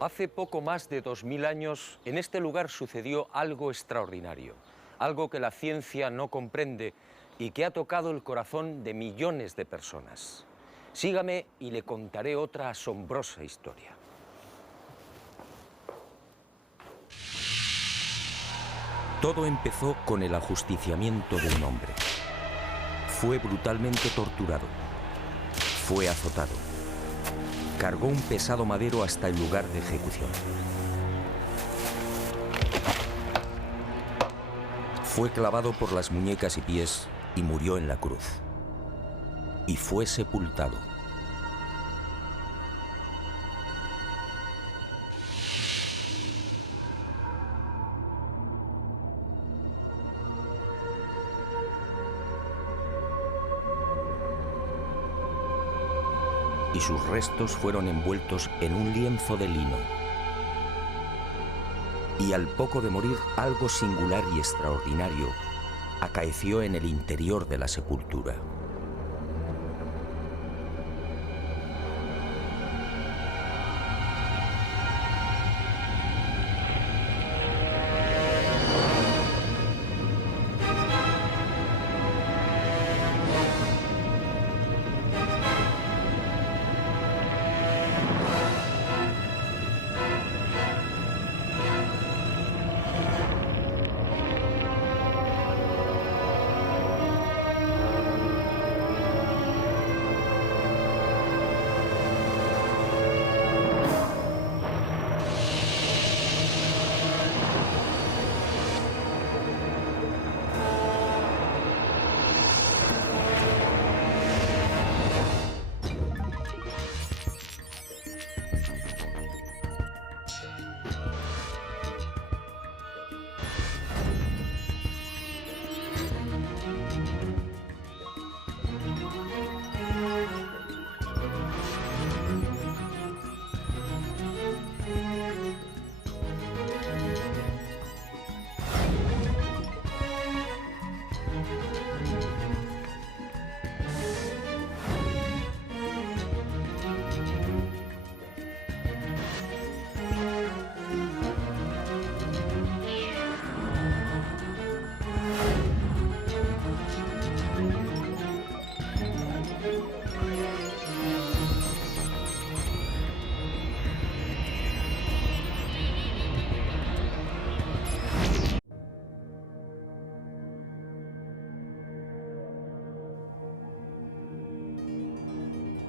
Hace poco más de 2000 años, en este lugar sucedió algo extraordinario, algo que la ciencia no comprende y que ha tocado el corazón de millones de personas. Sígame y le contaré otra asombrosa historia. Todo empezó con el ajusticiamiento de un hombre. Fue brutalmente torturado. Fue azotado. Cargó un pesado madero hasta el lugar de ejecución. Fue clavado por las muñecas y pies y murió en la cruz. Y fue sepultado. Y sus restos fueron envueltos en un lienzo de lino. Y al poco de morir, algo singular y extraordinario acaeció en el interior de la sepultura.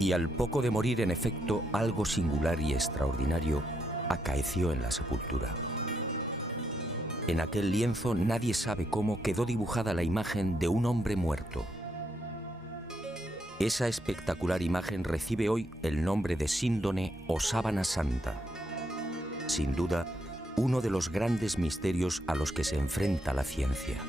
Y al poco de morir, en efecto, algo singular y extraordinario acaeció en la sepultura. En aquel lienzo, nadie sabe cómo, quedó dibujada la imagen de un hombre muerto. Esa espectacular imagen recibe hoy el nombre de síndone o sábana santa. Sin duda, uno de los grandes misterios a los que se enfrenta la ciencia.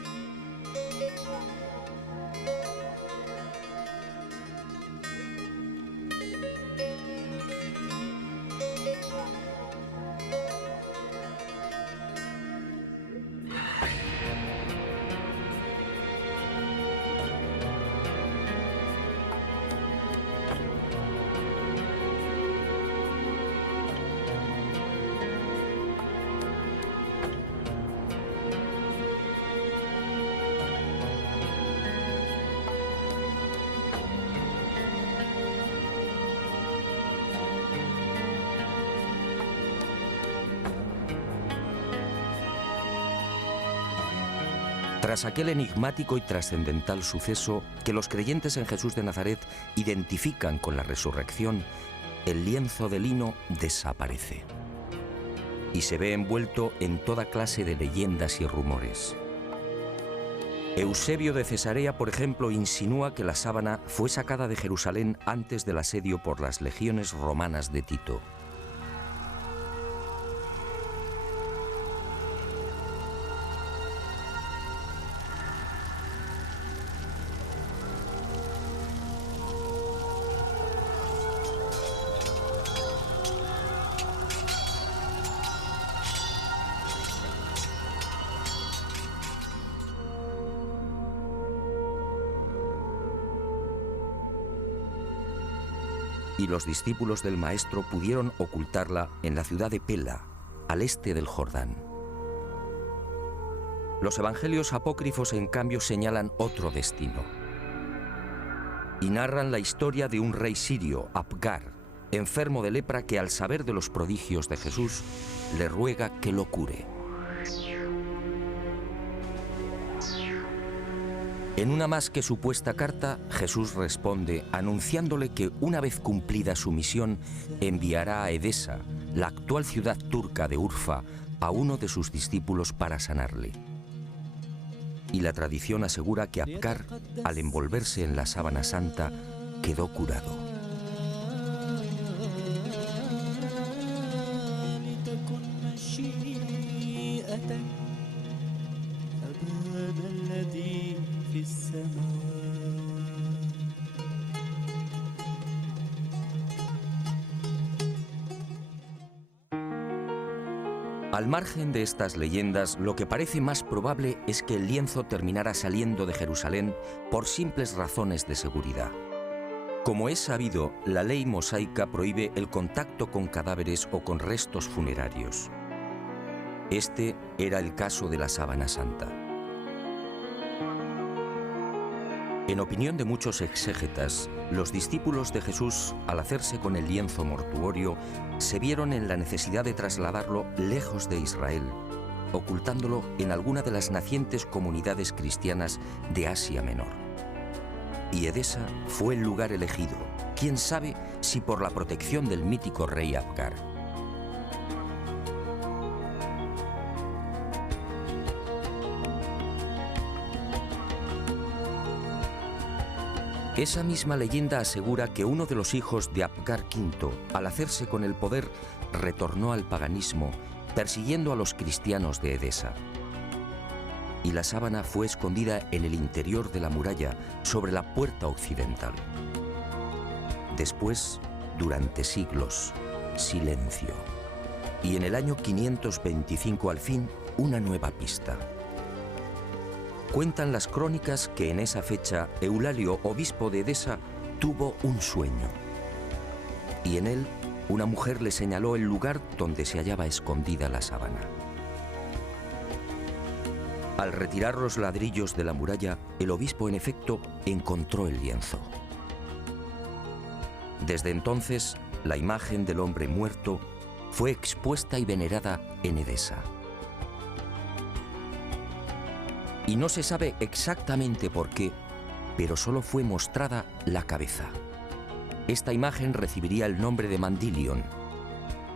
Tras aquel enigmático y trascendental suceso que los creyentes en Jesús de Nazaret identifican con la resurrección, el lienzo de lino desaparece y se ve envuelto en toda clase de leyendas y rumores. Eusebio de Cesarea, por ejemplo, insinúa que la sábana fue sacada de Jerusalén antes del asedio por las legiones romanas de Tito. y los discípulos del Maestro pudieron ocultarla en la ciudad de Pela, al este del Jordán. Los evangelios apócrifos, en cambio, señalan otro destino y narran la historia de un rey sirio, Apgar, enfermo de lepra, que al saber de los prodigios de Jesús le ruega que lo cure. En una más que supuesta carta, Jesús responde anunciándole que una vez cumplida su misión enviará a Edesa, la actual ciudad turca de Urfa, a uno de sus discípulos para sanarle. Y la tradición asegura que Apgar, al envolverse en la sábana santa, quedó curado. Al margen de estas leyendas, lo que parece más probable es que el lienzo terminara saliendo de Jerusalén por simples razones de seguridad. Como es sabido, la ley mosaica prohíbe el contacto con cadáveres o con restos funerarios. Este era el caso de la sábana santa. En opinión de muchos exégetas, los discípulos de Jesús, al hacerse con el lienzo mortuorio, se vieron en la necesidad de trasladarlo lejos de Israel, ocultándolo en alguna de las nacientes comunidades cristianas de Asia Menor. Y Edesa fue el lugar elegido, quién sabe si por la protección del mítico rey Apgar. Esa misma leyenda asegura que uno de los hijos de Apgar V, al hacerse con el poder, retornó al paganismo, persiguiendo a los cristianos de Edesa. Y la sábana fue escondida en el interior de la muralla, sobre la puerta occidental. Después, durante siglos, silencio. Y en el año 525, al fin, una nueva pista. Cuentan las crónicas que en esa fecha Eulalio, obispo de Edesa, tuvo un sueño. Y en él una mujer le señaló el lugar donde se hallaba escondida la sábana. Al retirar los ladrillos de la muralla, el obispo en efecto encontró el lienzo. Desde entonces, la imagen del hombre muerto fue expuesta y venerada en Edesa. Y no se sabe exactamente por qué, pero solo fue mostrada la cabeza. Esta imagen recibiría el nombre de Mandilion,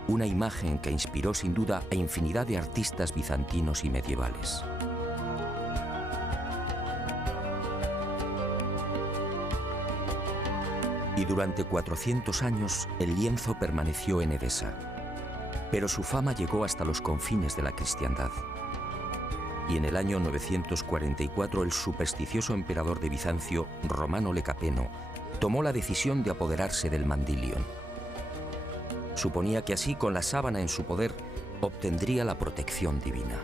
una imagen que inspiró sin duda a infinidad de artistas bizantinos y medievales. Y durante 400 años el lienzo permaneció en Edesa, pero su fama llegó hasta los confines de la cristiandad. Y en el año 944 el supersticioso emperador de Bizancio, Romano Lecapeno, tomó la decisión de apoderarse del Mandilion. Suponía que así, con la sábana en su poder, obtendría la protección divina.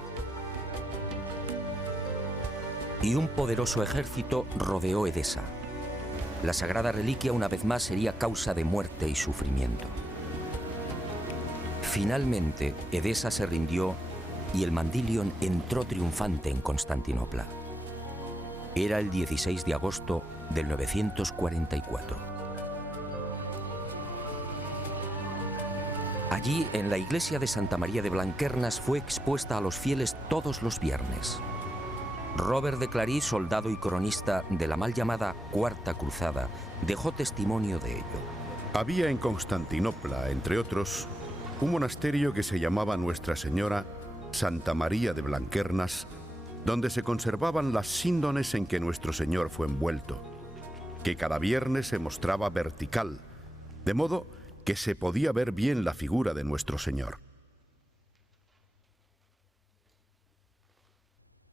Y un poderoso ejército rodeó Edesa. La sagrada reliquia una vez más sería causa de muerte y sufrimiento. Finalmente, Edesa se rindió y el Mandilion entró triunfante en Constantinopla. Era el 16 de agosto del 944. Allí, en la iglesia de Santa María de Blanquernas, fue expuesta a los fieles todos los viernes. Robert de Clary, soldado y cronista de la mal llamada Cuarta Cruzada, dejó testimonio de ello. Había en Constantinopla, entre otros, un monasterio que se llamaba Nuestra Señora Santa María de Blanquernas, donde se conservaban las síndones en que nuestro Señor fue envuelto, que cada viernes se mostraba vertical, de modo que se podía ver bien la figura de nuestro Señor.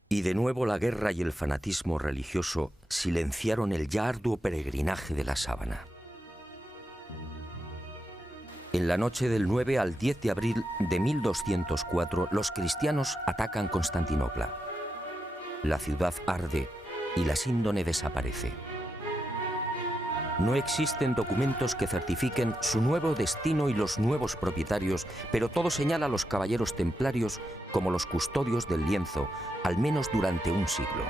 Y de nuevo la guerra y el fanatismo religioso silenciaron el ya arduo peregrinaje de la sábana. En la noche del 9 al 10 de abril de 1204, los cristianos atacan Constantinopla. La ciudad arde y la síndone desaparece. No existen documentos que certifiquen su nuevo destino y los nuevos propietarios, pero todo señala a los caballeros templarios como los custodios del lienzo, al menos durante un siglo.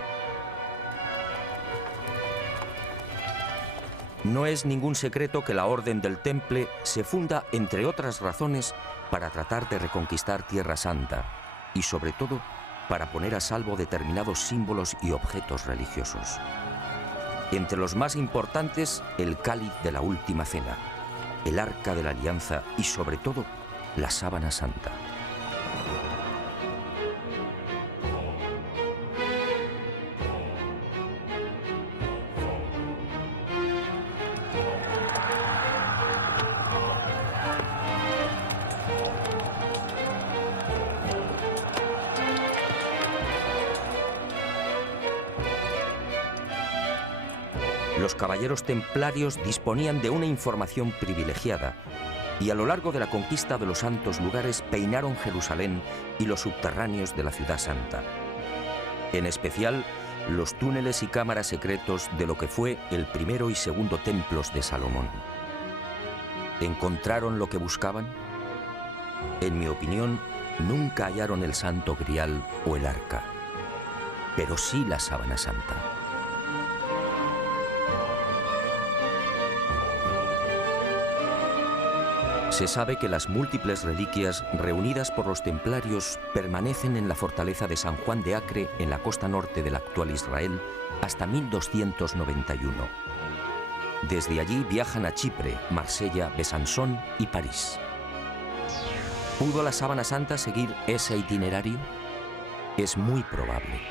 No es ningún secreto que la Orden del Temple se funda, entre otras razones, para tratar de reconquistar Tierra Santa y, sobre todo, para poner a salvo determinados símbolos y objetos religiosos. Entre los más importantes, el cáliz de la Última Cena, el Arca de la Alianza y, sobre todo, la Sábana Santa. Los caballeros templarios disponían de una información privilegiada y a lo largo de la conquista de los santos lugares peinaron Jerusalén y los subterráneos de la Ciudad Santa. En especial, los túneles y cámaras secretos de lo que fue el primero y segundo templos de Salomón. ¿Encontraron lo que buscaban? En mi opinión, nunca hallaron el Santo Grial o el Arca, pero sí la Sábana Santa. Se sabe que las múltiples reliquias reunidas por los templarios permanecen en la fortaleza de San Juan de Acre, en la costa norte del actual Israel, hasta 1291. Desde allí viajan a Chipre, Marsella, Besançon y París. ¿Pudo la Sábana Santa seguir ese itinerario? Es muy probable.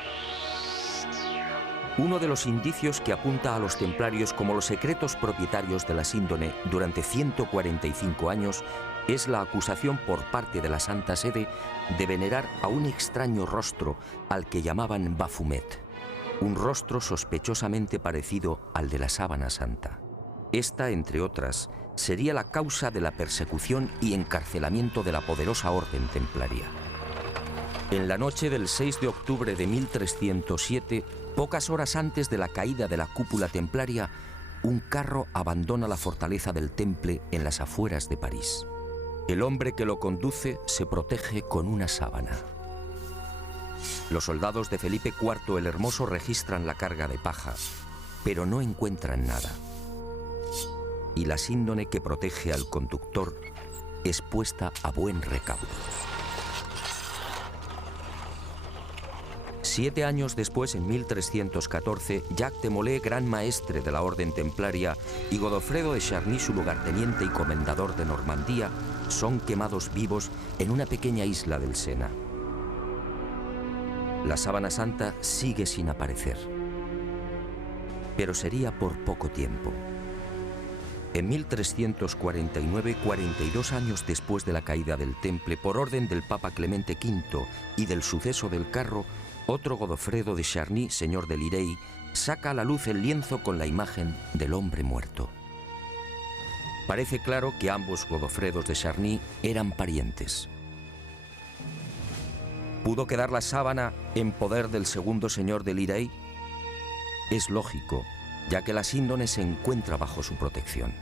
Uno de los indicios que apunta a los templarios como los secretos propietarios de la síndone durante 145 años es la acusación por parte de la Santa Sede de venerar a un extraño rostro al que llamaban Baphomet, un rostro sospechosamente parecido al de la Sábana Santa. Esta, entre otras, sería la causa de la persecución y encarcelamiento de la poderosa orden templaria. En la noche del 6 de octubre de 1307, pocas horas antes de la caída de la cúpula templaria, un carro abandona la fortaleza del Temple en las afueras de París. El hombre que lo conduce se protege con una sábana. Los soldados de Felipe IV el Hermoso registran la carga de paja, pero no encuentran nada. Y la síndone que protege al conductor es puesta a buen recaudo. 7 años después, en 1314, Jacques de Molay, gran maestre de la orden templaria, y Godofredo de Charny, su lugarteniente y comendador de Normandía, son quemados vivos en una pequeña isla del Sena. La Sábana Santa sigue sin aparecer, pero sería por poco tiempo. En 1349, 42 años después de la caída del Temple, por orden del Papa Clemente V y del suceso del carro, otro Godofredo de Charny, señor de Lirey, saca a la luz el lienzo con la imagen del hombre muerto. Parece claro que ambos Godofredos de Charny eran parientes. ¿Pudo quedar la sábana en poder del segundo señor de Lirey? Es lógico, ya que la síndone se encuentra bajo su protección.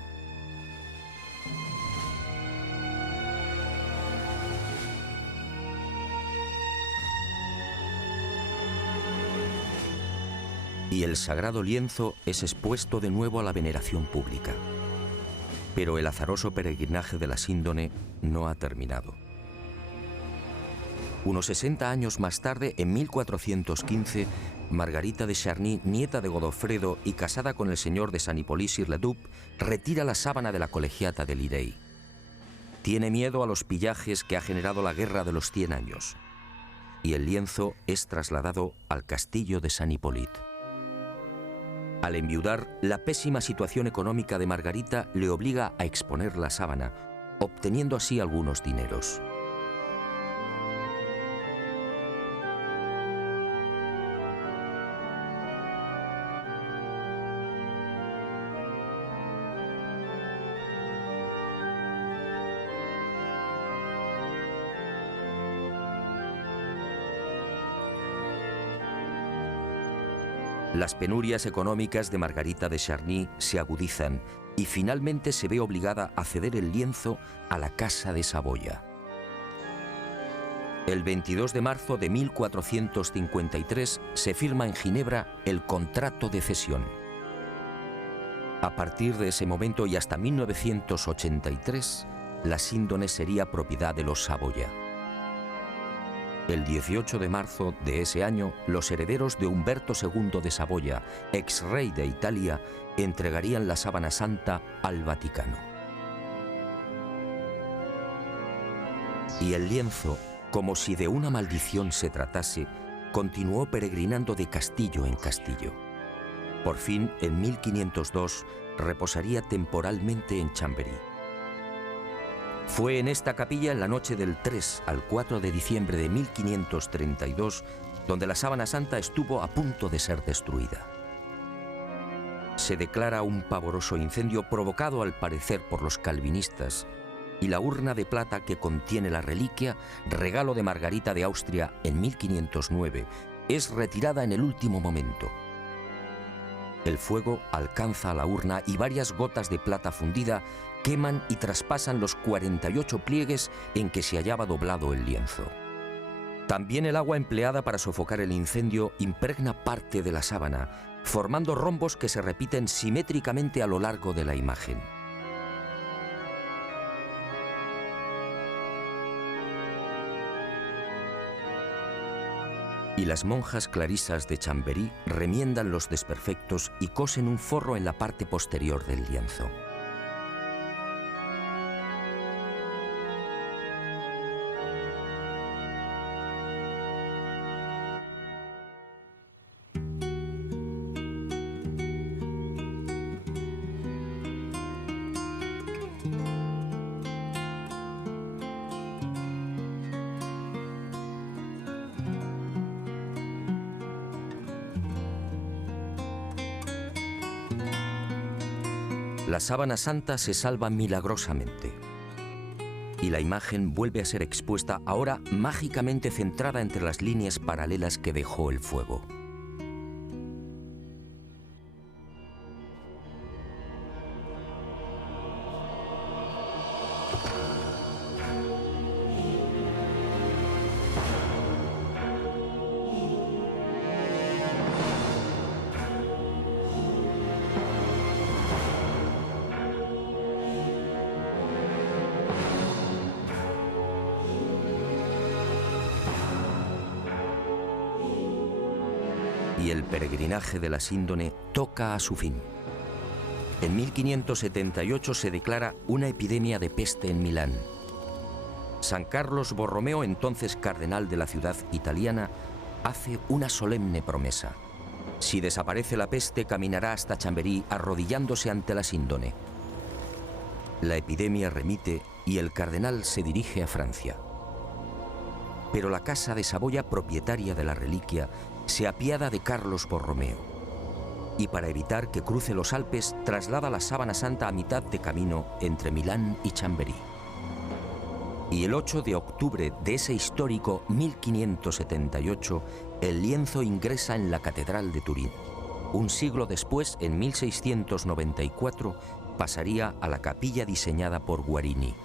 Y el sagrado lienzo es expuesto de nuevo a la veneración pública. Pero el azaroso peregrinaje de la síndone no ha terminado. Unos 60 años más tarde, en 1415, Margarita de Charny, nieta de Godofredo y casada con el señor de San Hippolyte-sur-le-Duc, retira la sábana de la colegiata de Lirey. Tiene miedo a los pillajes que ha generado la Guerra de los 100 años. Y el lienzo es trasladado al castillo de San Hippolyte. Al enviudar, la pésima situación económica de Margarita le obliga a exponer la sábana, obteniendo así algunos dineros. Las penurias económicas de Margarita de Charny se agudizan y finalmente se ve obligada a ceder el lienzo a la Casa de Saboya. El 22 de marzo de 1453 se firma en Ginebra el contrato de cesión. A partir de ese momento y hasta 1983, la síndone sería propiedad de los Saboya. El 18 de marzo de ese año, los herederos de Humberto II de Saboya, ex rey de Italia, entregarían la sábana santa al Vaticano. Y el lienzo, como si de una maldición se tratase, continuó peregrinando de castillo en castillo. Por fin, en 1502, reposaría temporalmente en Chambéry. Fue en esta capilla en la noche del 3 al 4 de diciembre de 1532 donde la sábana santa estuvo a punto de ser destruida. Se declara un pavoroso incendio provocado al parecer por los calvinistas, y la urna de plata que contiene la reliquia, regalo de Margarita de Austria en 1509, es retirada en el último momento. El fuego alcanza a la urna y varias gotas de plata fundida queman y traspasan los 48 pliegues en que se hallaba doblado el lienzo. También el agua empleada para sofocar el incendio impregna parte de la sábana, formando rombos que se repiten simétricamente a lo largo de la imagen. Y las monjas clarisas de Chambéry remiendan los desperfectos y cosen un forro en la parte posterior del lienzo. La sábana santa se salva milagrosamente y la imagen vuelve a ser expuesta, ahora mágicamente centrada entre las líneas paralelas que dejó el fuego. Y el peregrinaje de la síndone toca a su fin. En 1578 se declara una epidemia de peste en Milán. San Carlos Borromeo, entonces cardenal de la ciudad italiana, hace una solemne promesa. Si desaparece la peste, caminará hasta Chambéry arrodillándose ante la síndone. La epidemia remite y el cardenal se dirige a Francia. Pero la Casa de Saboya, propietaria de la reliquia, se apiada de Carlos Borromeo y para evitar que cruce los Alpes traslada la sábana santa a mitad de camino entre Milán y Chambéry. Y el 8 de octubre de ese histórico 1578, el lienzo ingresa en la Catedral de Turín. Un siglo después, en 1694, pasaría a la capilla diseñada por Guarini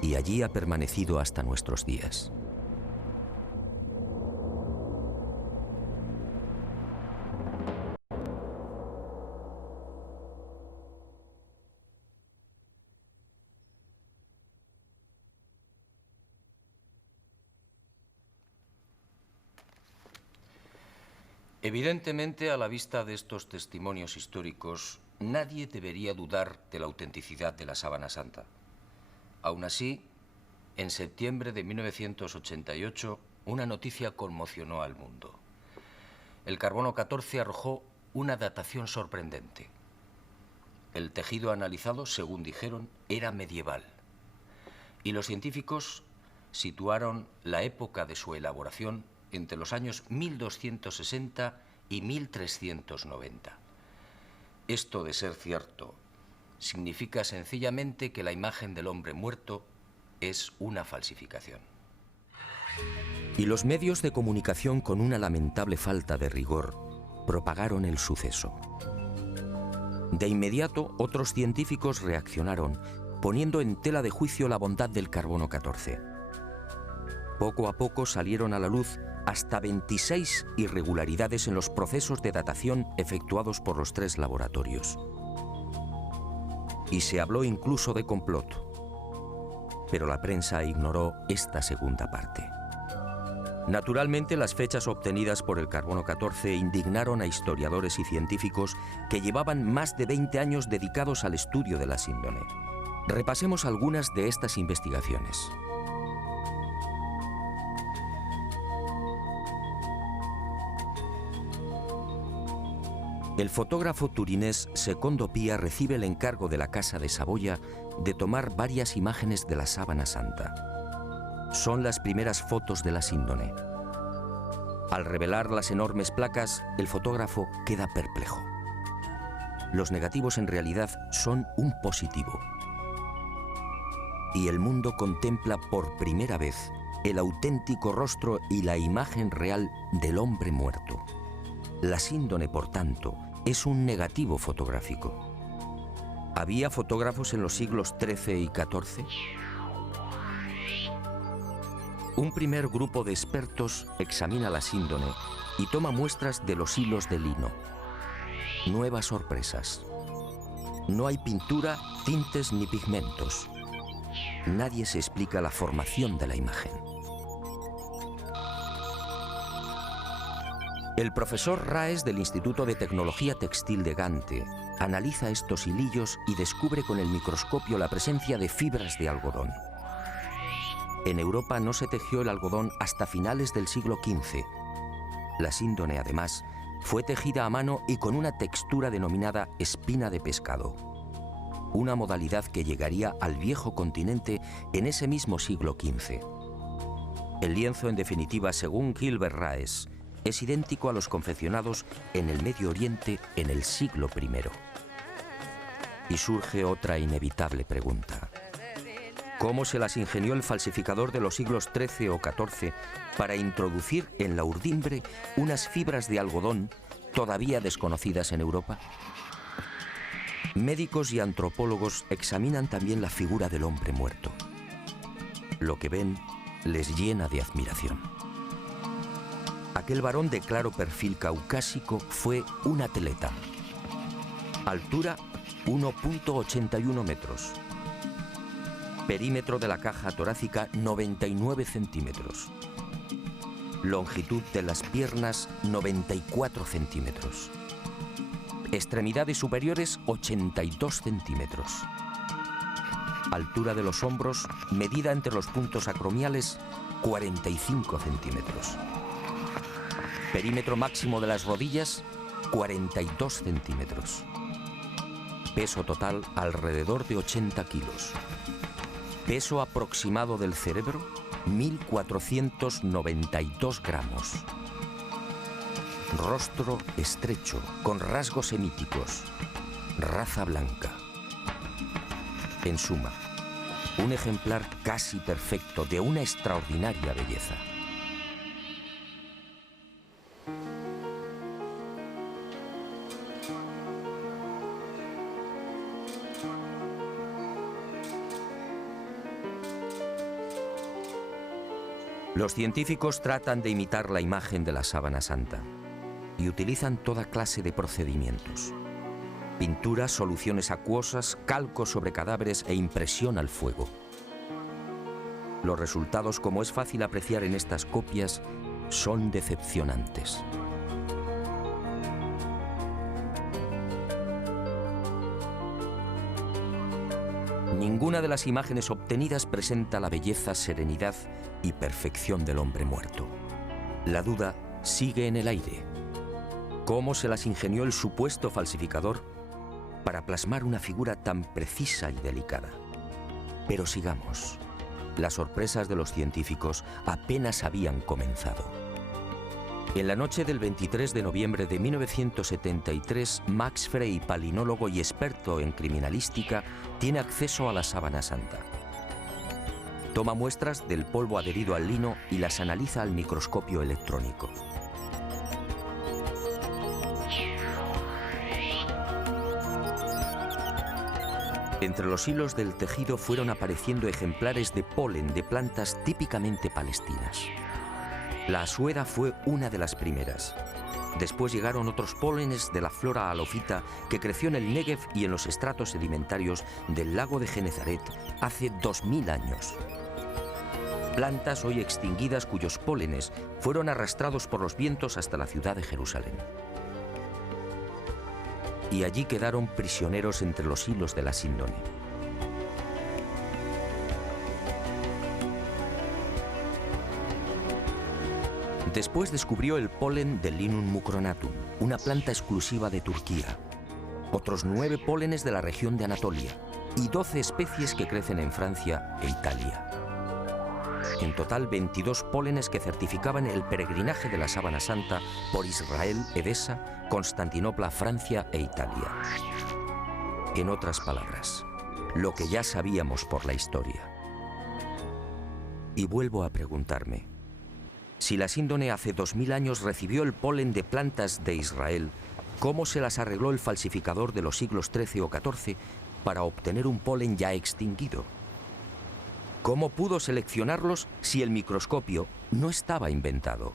y allí ha permanecido hasta nuestros días. Evidentemente, a la vista de estos testimonios históricos, nadie debería dudar de la autenticidad de la sábana santa. Aún así, en septiembre de 1988, una noticia conmocionó al mundo. El carbono 14 arrojó una datación sorprendente. El tejido analizado, según dijeron, era medieval. Y los científicos situaron la época de su elaboración entre los años 1260 y 1390. Esto, de ser cierto, significa sencillamente que la imagen del hombre muerto es una falsificación. Y los medios de comunicación, con una lamentable falta de rigor, propagaron el suceso. De inmediato, otros científicos reaccionaron, poniendo en tela de juicio la bondad del carbono 14. Poco a poco salieron a la luz hasta 26 irregularidades en los procesos de datación efectuados por los 3 laboratorios. Y se habló incluso de complot. Pero la prensa ignoró esta segunda parte. Naturalmente, las fechas obtenidas por el carbono 14 indignaron a historiadores y científicos que llevaban más de 20 años dedicados al estudio de la síndone. Repasemos algunas de estas investigaciones. El fotógrafo turinés Secondo Pia recibe el encargo de la Casa de Saboya de tomar varias imágenes de la Sábana Santa. Son las primeras fotos de la síndone. Al revelar las enormes placas, el fotógrafo queda perplejo. Los negativos en realidad son un positivo. Y el mundo contempla por primera vez el auténtico rostro y la imagen real del hombre muerto. La síndone, por tanto, es un negativo fotográfico. ¿Había fotógrafos en los siglos XIII y XIV? Un primer grupo de expertos examina la síndone y toma muestras de los hilos de lino. Nuevas sorpresas. No hay pintura, tintes ni pigmentos. Nadie se explica la formación de la imagen. El profesor Raes del Instituto de Tecnología Textil de Gante analiza estos hilillos y descubre con el microscopio la presencia de fibras de algodón. En Europa no se tejió el algodón hasta finales del siglo XV. La síndone, además, fue tejida a mano y con una textura denominada espina de pescado, una modalidad que llegaría al viejo continente en ese mismo siglo XV. El lienzo, en definitiva, según Gilbert Raes, es idéntico a los confeccionados en el Medio Oriente en el siglo I. Y surge otra inevitable pregunta. ¿Cómo se las ingenió el falsificador de los siglos XIII o XIV para introducir en la urdimbre unas fibras de algodón todavía desconocidas en Europa? Médicos y antropólogos examinan también la figura del hombre muerto. Lo que ven les llena de admiración. Aquel varón de claro perfil caucásico fue un atleta. Altura 1,81 metros. Perímetro de la caja torácica 99 centímetros. Longitud de las piernas 94 centímetros. Extremidades superiores 82 centímetros. Altura de los hombros, medida entre los puntos acromiales, 45 centímetros. Perímetro máximo de las rodillas, 42 centímetros. Peso total alrededor de 80 kilos. Peso aproximado del cerebro, 1.492 gramos. Rostro estrecho, con rasgos semíticos. Raza blanca. En suma, un ejemplar casi perfecto de una extraordinaria belleza. Los científicos tratan de imitar la imagen de la Sábana Santa y utilizan toda clase de procedimientos. Pinturas, soluciones acuosas, calcos sobre cadáveres e impresión al fuego. Los resultados, como es fácil apreciar en estas copias, son decepcionantes. Ninguna de las imágenes obtenidas presenta la belleza, serenidad y perfección del hombre muerto. La duda sigue en el aire. ¿Cómo se las ingenió el supuesto falsificador para plasmar una figura tan precisa y delicada? Pero sigamos. Las sorpresas de los científicos apenas habían comenzado. En la noche del 23 de noviembre de 1973, Max Frey, palinólogo y experto en criminalística, tiene acceso a la Sábana Santa. Toma muestras del polvo adherido al lino y las analiza al microscopio electrónico. Entre los hilos del tejido fueron apareciendo ejemplares de polen de plantas típicamente palestinas. La asueda fue una de las primeras. Después llegaron otros pólenes de la flora halofita que creció en el Negev y en los estratos sedimentarios del lago de Genezaret hace 2000 años. Plantas hoy extinguidas cuyos pólenes fueron arrastrados por los vientos hasta la ciudad de Jerusalén. Y allí quedaron prisioneros entre los hilos de la síndone. Después descubrió el polen de Linum mucronatum, una planta exclusiva de Turquía, otros 9 pólenes de la región de Anatolia y 12 especies que crecen en Francia e Italia. En total, 22 pólenes que certificaban el peregrinaje de la Sábana Santa por Israel, Edesa, Constantinopla, Francia e Italia. En otras palabras, lo que ya sabíamos por la historia. Y vuelvo a preguntarme, si la síndone hace 2000 años recibió el polen de plantas de Israel, ¿cómo se las arregló el falsificador de los siglos XIII o XIV para obtener un polen ya extinguido? ¿Cómo pudo seleccionarlos si el microscopio no estaba inventado?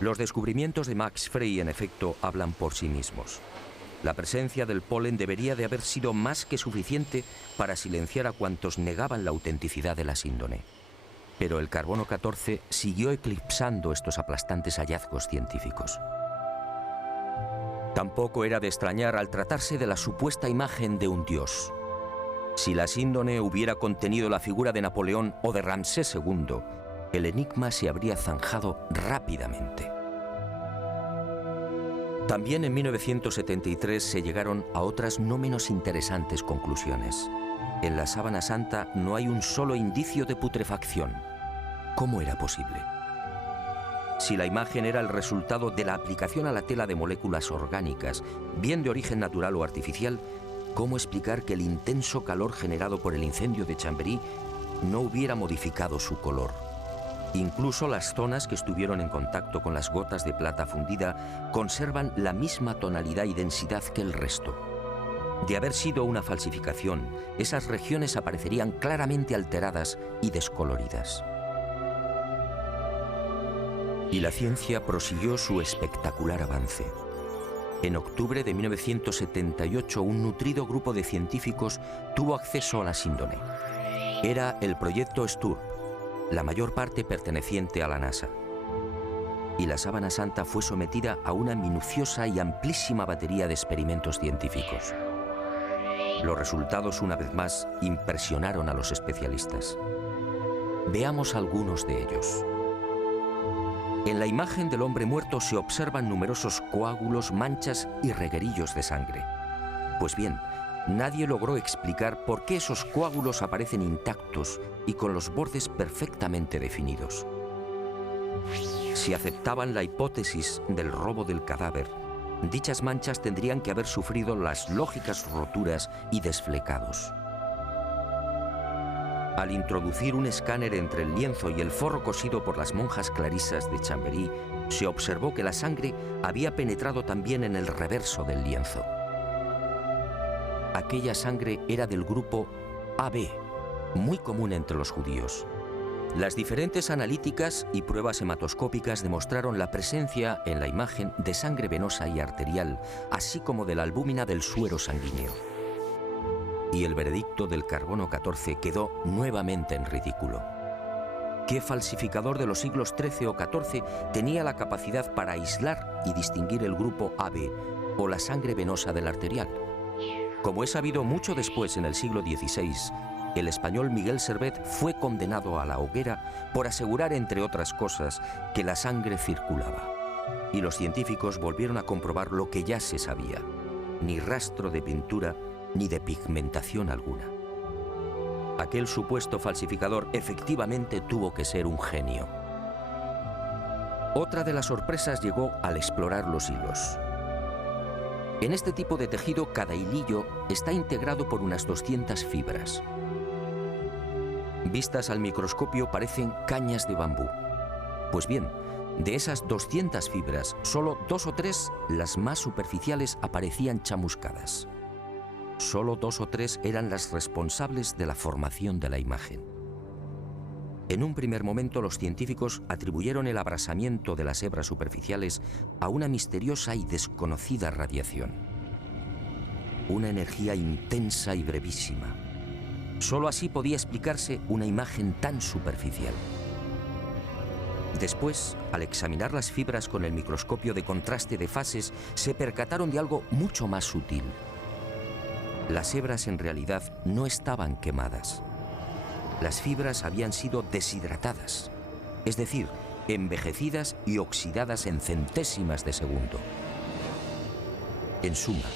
Los descubrimientos de Max Frey, en efecto, hablan por sí mismos. La presencia del polen debería de haber sido más que suficiente para silenciar a cuantos negaban la autenticidad de la síndone. Pero el carbono 14 siguió eclipsando estos aplastantes hallazgos científicos. Tampoco era de extrañar al tratarse de la supuesta imagen de un dios. Si la síndone hubiera contenido la figura de Napoleón o de Ramsés II, el enigma se habría zanjado rápidamente. También en 1973 se llegaron a otras no menos interesantes conclusiones. En la Sábana Santa no hay un solo indicio de putrefacción. ¿Cómo era posible? Si la imagen era el resultado de la aplicación a la tela de moléculas orgánicas, bien de origen natural o artificial, ¿cómo explicar que el intenso calor generado por el incendio de Chambéry no hubiera modificado su color? Incluso las zonas que estuvieron en contacto con las gotas de plata fundida conservan la misma tonalidad y densidad que el resto. De haber sido una falsificación, esas regiones aparecerían claramente alteradas y descoloridas. Y la ciencia prosiguió su espectacular avance. En octubre de 1978, un nutrido grupo de científicos tuvo acceso a la síndone. Era el proyecto STURP, la mayor parte perteneciente a la NASA. Y la Sábana Santa fue sometida a una minuciosa y amplísima batería de experimentos científicos. Los resultados, una vez más, impresionaron a los especialistas. Veamos algunos de ellos. En la imagen del hombre muerto se observan numerosos coágulos, manchas y reguerillos de sangre. Pues bien, nadie logró explicar por qué esos coágulos aparecen intactos y con los bordes perfectamente definidos. Si aceptaban la hipótesis del robo del cadáver, dichas manchas tendrían que haber sufrido las lógicas roturas y desflecados. Al introducir un escáner entre el lienzo y el forro cosido por las monjas clarisas de Chambéry, se observó que la sangre había penetrado también en el reverso del lienzo. Aquella sangre era del grupo AB, muy común entre los judíos. Las diferentes analíticas y pruebas hematoscópicas demostraron la presencia en la imagen de sangre venosa y arterial, así como de la albúmina del suero sanguíneo. Y el veredicto del carbono 14 quedó nuevamente en ridículo. ¿Qué falsificador de los siglos XIII o XIV tenía la capacidad para aislar y distinguir el grupo AB o la sangre venosa del arterial? Como es sabido, mucho después, en el siglo XVI, el español Miguel Servet fue condenado a la hoguera por asegurar, entre otras cosas, que la sangre circulaba. Y los científicos volvieron a comprobar lo que ya se sabía: ni rastro de pintura ni de pigmentación alguna. Aquel supuesto falsificador efectivamente tuvo que ser un genio. Otra de las sorpresas llegó al explorar los hilos. En este tipo de tejido, cada hilillo está integrado por unas 200 fibras. Vistas al microscopio parecen cañas de bambú. Pues bien, De esas 200 fibras, solo 2 o 3, las más superficiales, aparecían chamuscadas. Solo 2 o 3 eran las responsables de la formación de la imagen. En un primer momento, los científicos atribuyeron el abrasamiento de las hebras superficiales a una misteriosa y desconocida radiación. Una energía intensa y brevísima. Solo así podía explicarse una imagen tan superficial. Después, al examinar las fibras con el microscopio de contraste de fases, se percataron de algo mucho más sutil. Las hebras en realidad no estaban quemadas. Las fibras habían sido deshidratadas, es decir, envejecidas y oxidadas en centésimas de segundo. En suma,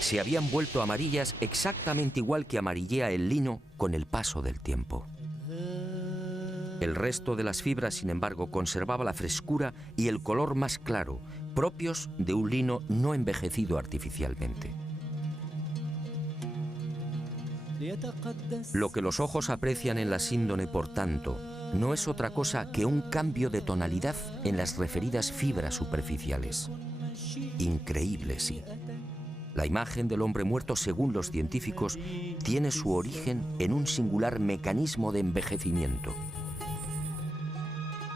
se habían vuelto amarillas exactamente igual que amarillea el lino con el paso del tiempo. El resto de las fibras, sin embargo, conservaba la frescura y el color más claro, propios de un lino no envejecido artificialmente. Lo que los ojos aprecian en la síndone, por tanto, no es otra cosa que un cambio de tonalidad en las referidas fibras superficiales. Increíble, sí. La imagen del hombre muerto, según los científicos, tiene su origen en un singular mecanismo de envejecimiento.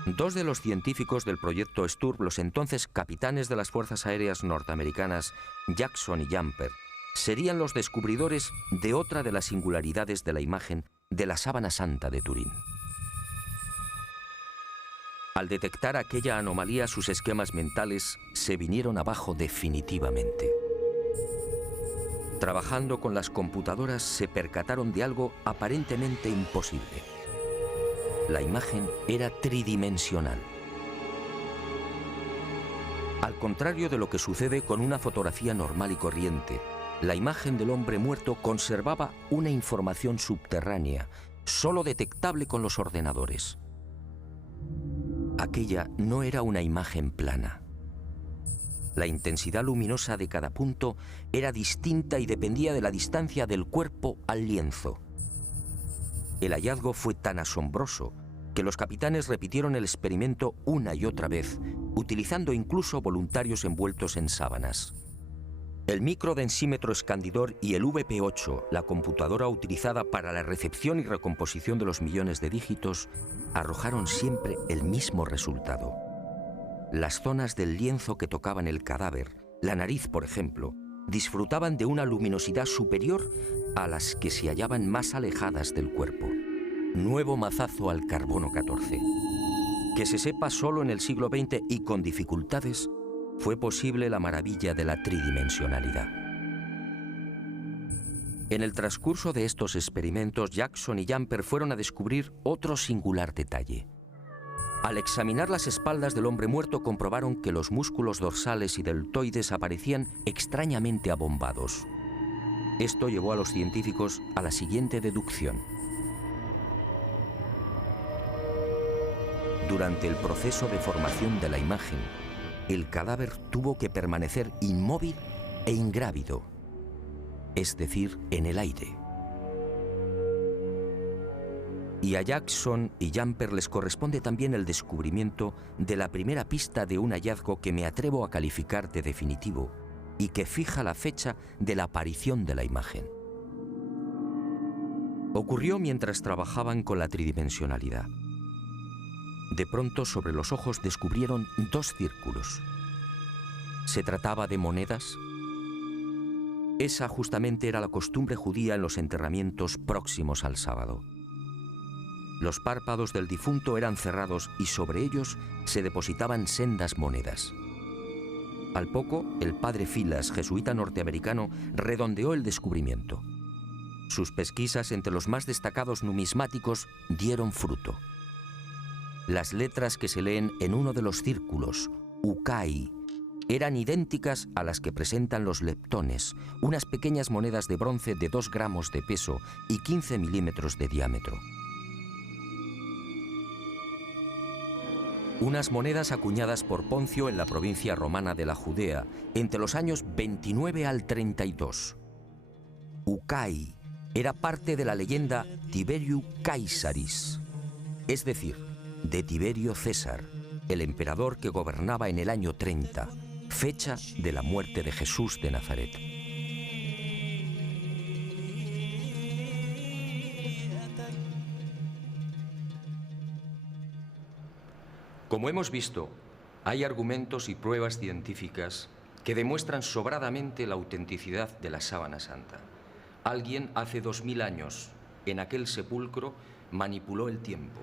Dos de los científicos del proyecto STURP, los entonces capitanes de las Fuerzas Aéreas norteamericanas, Jackson y Jumper, serían los descubridores de otra de las singularidades de la imagen de la Sábana Santa de Turín. Al detectar aquella anomalía, sus esquemas mentales se vinieron abajo definitivamente. Trabajando con las computadoras, se percataron de algo aparentemente imposible. La imagen era tridimensional. Al contrario de lo que sucede con una fotografía normal y corriente, la imagen del hombre muerto conservaba una información subterránea, solo detectable con los ordenadores. Aquella no era una imagen plana. La intensidad luminosa de cada punto era distinta y dependía de la distancia del cuerpo al lienzo. El hallazgo fue tan asombroso que los capitanes repitieron el experimento una y otra vez, utilizando incluso voluntarios envueltos en sábanas. El microdensímetro escandidor y el VP8, la computadora utilizada para la recepción y recomposición de los millones de dígitos, arrojaron siempre el mismo resultado. Las zonas del lienzo que tocaban el cadáver, la nariz por ejemplo, disfrutaban de una luminosidad superior a las que se hallaban más alejadas del cuerpo. Nuevo mazazo al carbono 14. Que se sepa, solo en el siglo XX y con dificultades, fue posible la maravilla de la tridimensionalidad. En el transcurso de estos experimentos, Jackson y Jumper fueron a descubrir otro singular detalle. Al examinar las espaldas del hombre muerto, comprobaron que los músculos dorsales y deltoides aparecían extrañamente abombados. Esto llevó a los científicos a la siguiente deducción. Durante el proceso de formación de la imagen, el cadáver tuvo que permanecer inmóvil e ingrávido, es decir, en el aire. Y a Jackson y Jumper les corresponde también el descubrimiento de la primera pista de un hallazgo que me atrevo a calificar de definitivo y que fija la fecha de la aparición de la imagen. Ocurrió mientras trabajaban con la tridimensionalidad. De pronto, sobre los ojos descubrieron dos círculos. ¿Se trataba de monedas? Esa justamente era la costumbre judía en los enterramientos próximos al sábado. Los párpados del difunto eran cerrados y sobre ellos se depositaban sendas monedas. Al poco, el padre Filas, jesuita norteamericano, redondeó el descubrimiento. Sus pesquisas entre los más destacados numismáticos dieron fruto. Las letras que se leen en uno de los círculos, Ukai, eran idénticas a las que presentan los leptones, unas pequeñas monedas de bronce de 2 gramos de peso y 15 milímetros de diámetro. Unas monedas acuñadas por Poncio en la provincia romana de la Judea entre los años 29 al 32. Ukai era parte de la leyenda Tiberiu Caesaris, es decir, de Tiberio César, el emperador que gobernaba en el año 30, fecha de la muerte de Jesús de Nazaret. Como hemos visto, hay argumentos y pruebas científicas que demuestran sobradamente la autenticidad de la sábana santa. Alguien hace 2000 años, en aquel sepulcro, manipuló el tiempo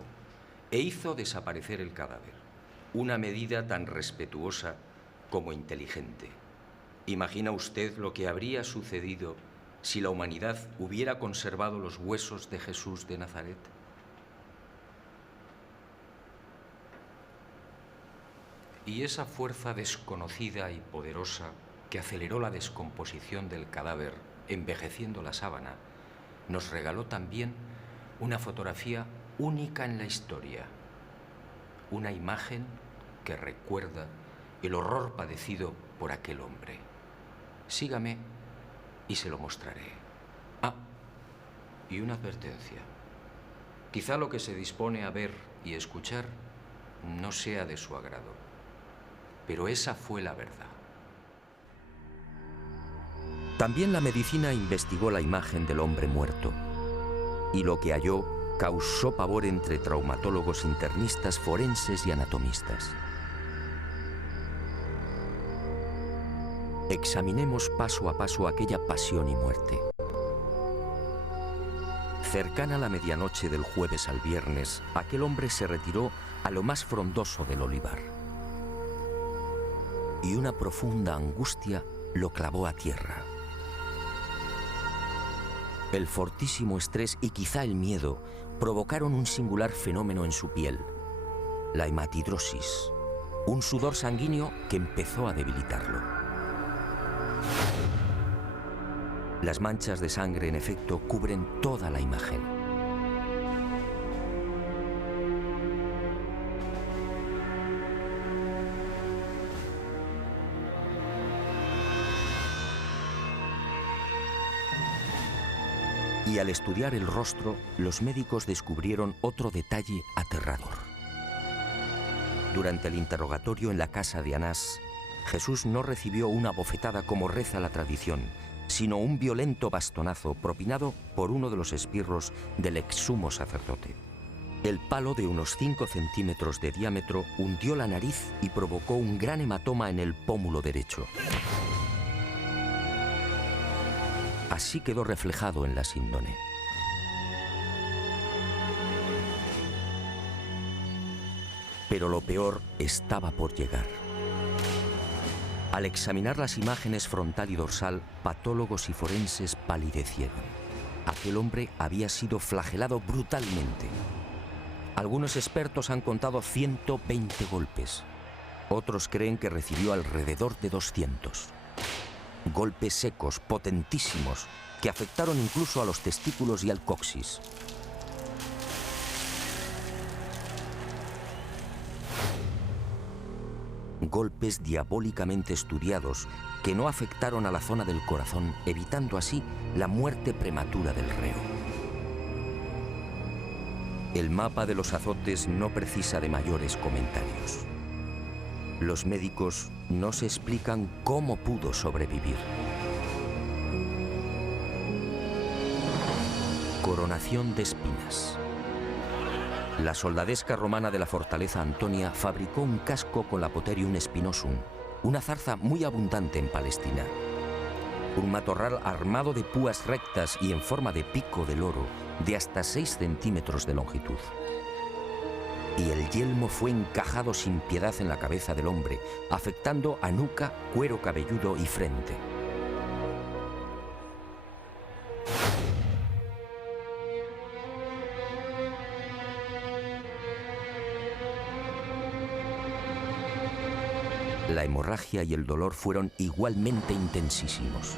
e hizo desaparecer el cadáver. Una medida tan respetuosa como inteligente. ¿Imagina usted lo que habría sucedido si la humanidad hubiera conservado los huesos de Jesús de Nazaret? Y esa fuerza desconocida y poderosa que aceleró la descomposición del cadáver, envejeciendo la sábana, nos regaló también una fotografía única en la historia. Una imagen que recuerda el horror padecido por aquel hombre. Sígame y se lo mostraré. Ah, y una advertencia. Quizá lo que se dispone a ver y escuchar no sea de su agrado. Pero esa fue la verdad. También la medicina investigó la imagen del hombre muerto, y lo que halló causó pavor entre traumatólogos, internistas, forenses y anatomistas. Examinemos paso a paso aquella pasión y muerte. Cercana a la medianoche del jueves al viernes, aquel hombre se retiró a lo más frondoso del olivar. Y una profunda angustia lo clavó a tierra. El fortísimo estrés y quizá el miedo provocaron un singular fenómeno en su piel, la hematidrosis, un sudor sanguíneo que empezó a debilitarlo. Las manchas de sangre, en efecto, cubren toda la imagen. Y al estudiar el rostro, los médicos descubrieron otro detalle aterrador. Durante el interrogatorio en la casa de Anás, Jesús no recibió una bofetada como reza la tradición, sino un violento bastonazo propinado por uno de los esbirros del exsumo sacerdote. El palo, de unos 5 centímetros de diámetro, hundió la nariz y provocó un gran hematoma en el pómulo derecho. Así quedó reflejado en la síndone. Pero lo peor estaba por llegar. Al examinar las imágenes frontal y dorsal, patólogos y forenses palidecieron. Aquel hombre había sido flagelado brutalmente. Algunos expertos han contado 120 golpes. Otros creen que recibió alrededor de 200. Golpes secos, potentísimos, que afectaron incluso a los testículos y al coxis. Golpes diabólicamente estudiados que no afectaron a la zona del corazón, evitando así la muerte prematura del reo. El mapa de los azotes no precisa de mayores comentarios. Los médicos no se explican cómo pudo sobrevivir. Coronación de espinas. La soldadesca romana de la fortaleza Antonia fabricó un casco con la Potherium spinosum, una zarza muy abundante en Palestina. Un matorral armado de púas rectas y en forma de pico de loro de hasta 6 centímetros de longitud. Y el yelmo fue encajado sin piedad en la cabeza del hombre, afectando a nuca, cuero cabelludo y frente. La hemorragia y el dolor fueron igualmente intensísimos.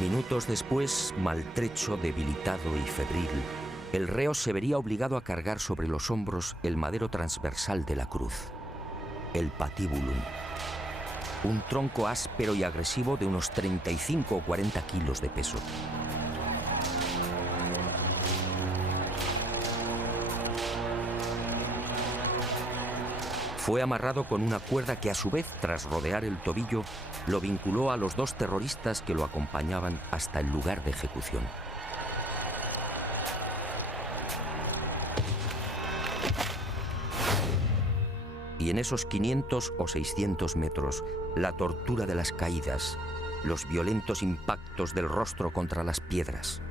Minutos después, maltrecho, debilitado y febril, el reo se vería obligado a cargar sobre los hombros el madero transversal de la cruz, el patibulum, un tronco áspero y agresivo de unos 35 o 40 kilos de peso. Fue amarrado con una cuerda que a su vez, tras rodear el tobillo, lo vinculó a los 2 terroristas que lo acompañaban hasta el lugar de ejecución. Y en esos 500 o 600 metros, la tortura de las caídas, los violentos impactos del rostro contra las piedras,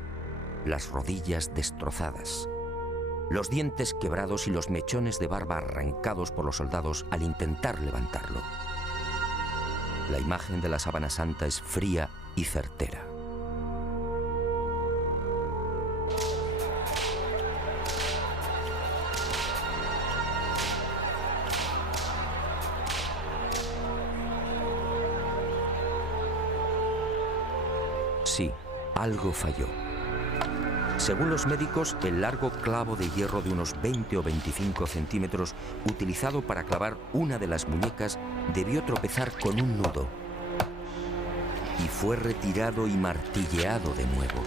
las rodillas destrozadas, los dientes quebrados y los mechones de barba arrancados por los soldados al intentar levantarlo. La imagen de la Sábana Santa es fría y certera. Sí, algo falló. Según los médicos, el largo clavo de hierro de unos 20 o 25 centímetros utilizado para clavar una de las muñecas debió tropezar con un nudo y fue retirado y martilleado de nuevo.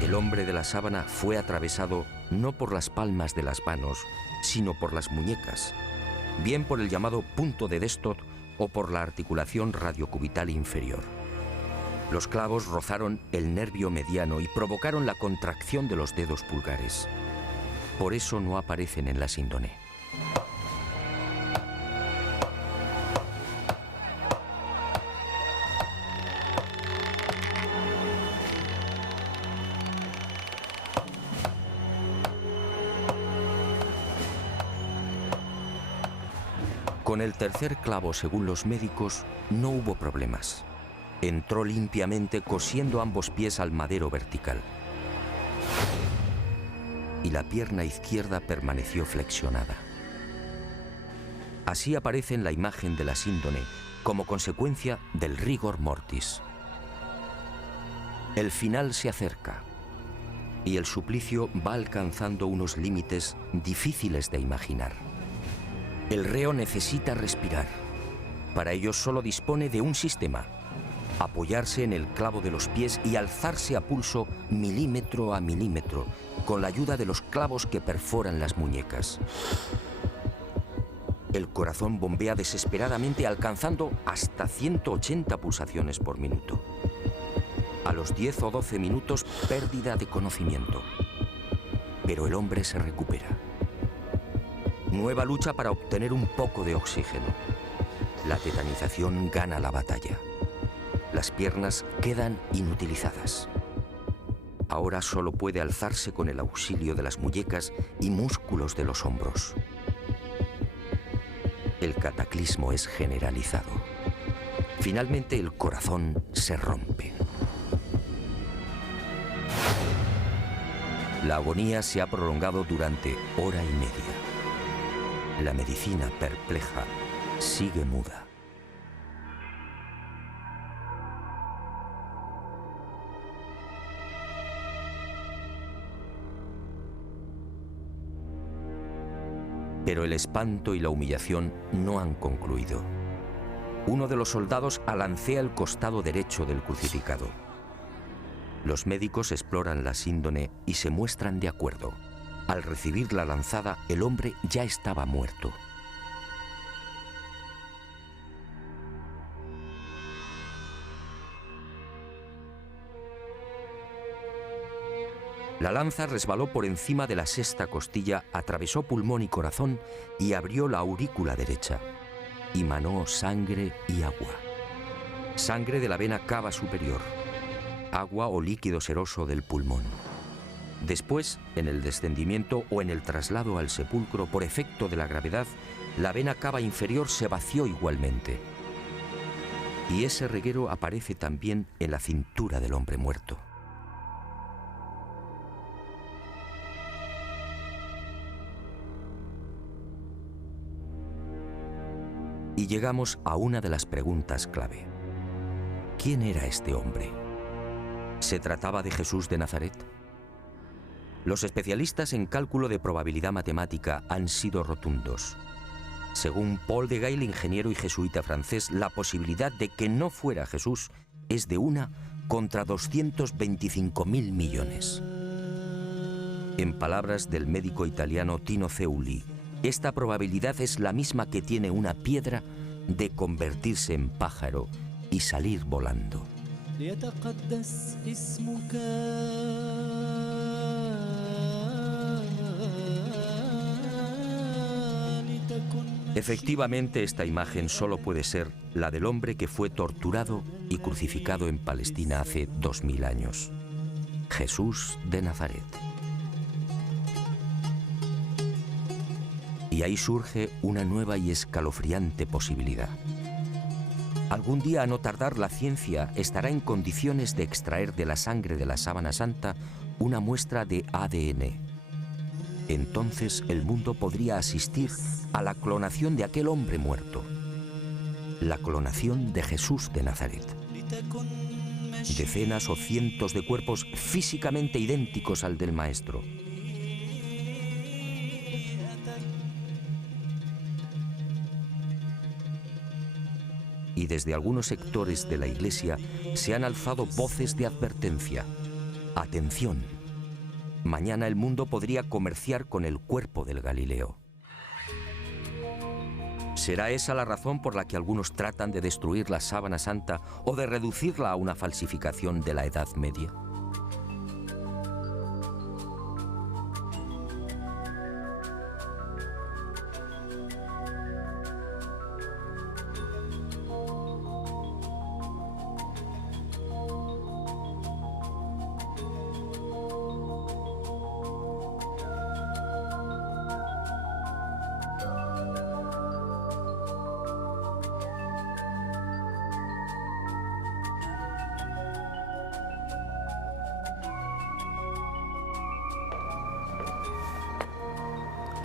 El hombre de la sábana fue atravesado no por las palmas de las manos, sino por las muñecas, bien por el llamado punto de Destot o por la articulación radiocubital inferior. Los clavos rozaron el nervio mediano y provocaron la contracción de los dedos pulgares. Por eso no aparecen en la síndone. Con el tercer clavo, según los médicos, no hubo problemas. Entró limpiamente cosiendo ambos pies al madero vertical. Y la pierna izquierda permaneció flexionada. Así aparece en la imagen de la síndone como consecuencia del rigor mortis. El final se acerca y el suplicio va alcanzando unos límites difíciles de imaginar. El reo necesita respirar. Para ello solo dispone de un sistema: apoyarse en el clavo de los pies y alzarse a pulso milímetro a milímetro, con la ayuda de los clavos que perforan las muñecas. El corazón bombea desesperadamente, alcanzando hasta 180 pulsaciones por minuto. A los 10 o 12 minutos, pérdida de conocimiento. Pero el hombre se recupera. Nueva lucha para obtener un poco de oxígeno. La tetanización gana la batalla. Las piernas quedan inutilizadas. Ahora solo puede alzarse con el auxilio de las muñecas y músculos de los hombros. El cataclismo es generalizado. Finalmente el corazón se rompe. La agonía se ha prolongado durante hora y media. La medicina, perpleja, sigue muda. Pero el espanto y la humillación no han concluido. Uno de los soldados alancea el costado derecho del crucificado. Los médicos exploran la síndone y se muestran de acuerdo. Al recibir la lanzada, el hombre ya estaba muerto. La lanza resbaló por encima de la sexta costilla, atravesó pulmón y corazón y abrió la aurícula derecha. Y manó sangre y agua. Sangre de la vena cava superior. Agua o líquido seroso del pulmón. Después, en el descendimiento o en el traslado al sepulcro por efecto de la gravedad, la vena cava inferior se vació igualmente. Y ese reguero aparece también en la cintura del hombre muerto. Y llegamos a una de las preguntas clave. ¿Quién era este hombre? ¿Se trataba de Jesús de Nazaret? Los especialistas en cálculo de probabilidad matemática han sido rotundos. Según Paul de Gail, ingeniero y jesuita francés, la posibilidad de que no fuera Jesús es de 1 contra 225.000 millones. En palabras del médico italiano Tino Zeuli, esta probabilidad es la misma que tiene una piedra de convertirse en pájaro y salir volando. Efectivamente, esta imagen solo puede ser la del hombre que fue torturado y crucificado en Palestina hace 2000 años. Jesús de Nazaret. Y ahí surge una nueva y escalofriante posibilidad. Algún día, a no tardar, la ciencia estará en condiciones de extraer de la sangre de la sábana santa una muestra de ADN. Entonces el mundo podría asistir a la clonación de aquel hombre muerto. La clonación de Jesús de Nazaret. Decenas o cientos de cuerpos físicamente idénticos al del Maestro. Y desde algunos sectores de la Iglesia se han alzado voces de advertencia. Atención, mañana el mundo podría comerciar con el cuerpo del Galileo. ¿Será esa la razón por la que algunos tratan de destruir la sábana santa o de reducirla a una falsificación de la Edad Media?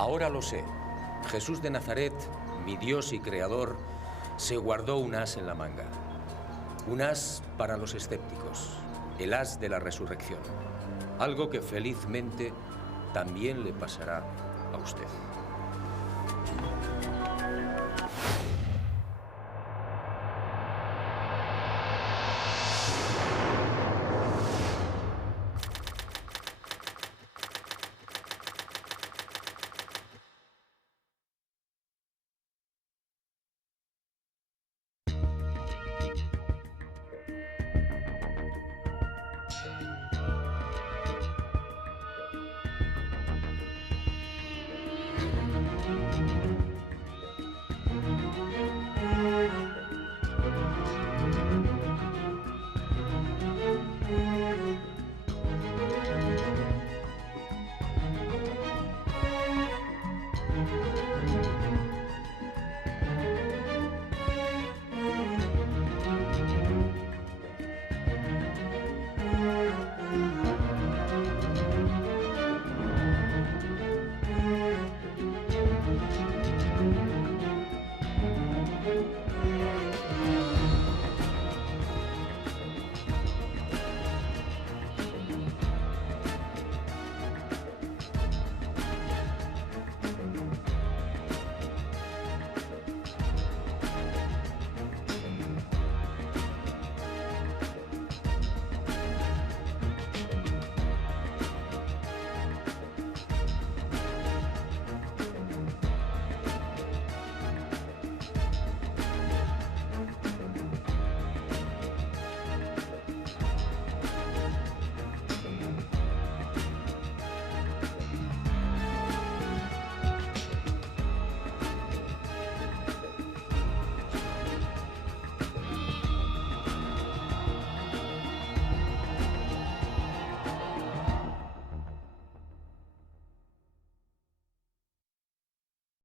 Ahora lo sé. Jesús de Nazaret, mi Dios y Creador, se guardó un as en la manga. Un as para los escépticos, el as de la resurrección. Algo que felizmente también le pasará a usted.